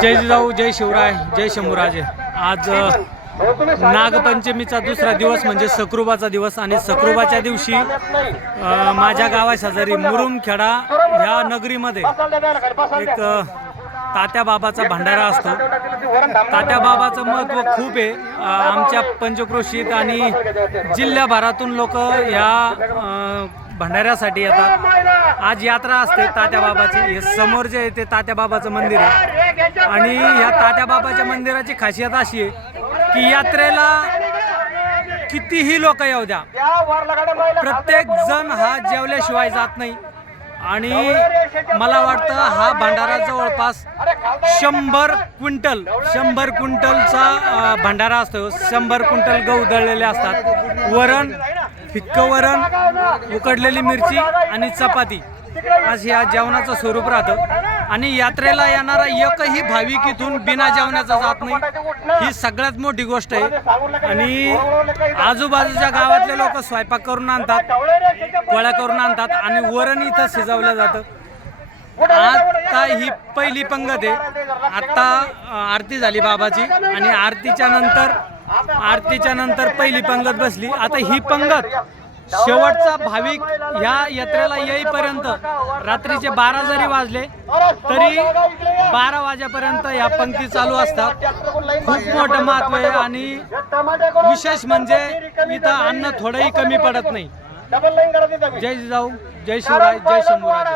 जय जिजाऊ जय शिवराय जय शंभूराजे. आज अ, नागपंचमीचा दुसरा दिवस म्हणजे सक्रुबाचा दिवस आणि सक्रुबाच्या दिवशी माझ्या गावाशेजारी मुरुमखेडा ह्या नगरीमध्ये एक तात्या बाबाचा भंडारा असतो. तात्या बाबाचं महत्त्व खूप आहे. आमच्या पंचक्रोशीत आणि जिल्ह्याभरातून लोक ह्या भंडाऱ्यासाठी येतात. आज यात्रा असते तात्या बाबाची. हे समोर जे आहे ते तात्या बाबाचं मंदिर आहे. आणि ह्या तात्या बाबाच्या मंदिराची खासियत अशी आहे की यात्रेला कितीही लोक येऊ द्या. प्रत्येक जण हा जेवल्याशिवाय जात नाही. आणि मला वाटतं हा भंडारा जवळपास शंभर क्विंटल शंभर क्विंटलचा भंडारा असतो. शंभर क्विंटल गहू दळलेले असतात. वरण फिक्क वरण उकडलेली मिरची आणि चपाती. आज या जेवणाचं स्वरूप राहतं. आणि यात्रेला येणारा एकही भाविक इथून बिना जेवणाचा जात नाही. ही सगळ्यात मोठी गोष्ट आहे. आणि आजूबाजूच्या गावातले लोक स्वयंपाक करून आणतात पोळ्या करून आणतात आणि वरण इथं शिजवलं जातं. आता ही पहिली पंगत आहे. आत्ता आरती झाली बाबाची. आणि आरतीच्या नंतर आरतीच्या नंतर पहिली पंगत बसली. आता ही पंगत शेवटचा भाविक ह्या यात्रेला येईपर्यंत रात्रीचे बारा जरी वाजले तरी बारा वाजेपर्यंत या पंक्ती चालू असतात. खूप मोठं महत्त्व आहे आणि विशेष म्हणजे इथं अन्न थोडंही कमी पडत नाही. जय जिजाऊ जय शिवराय जय शंभूराज.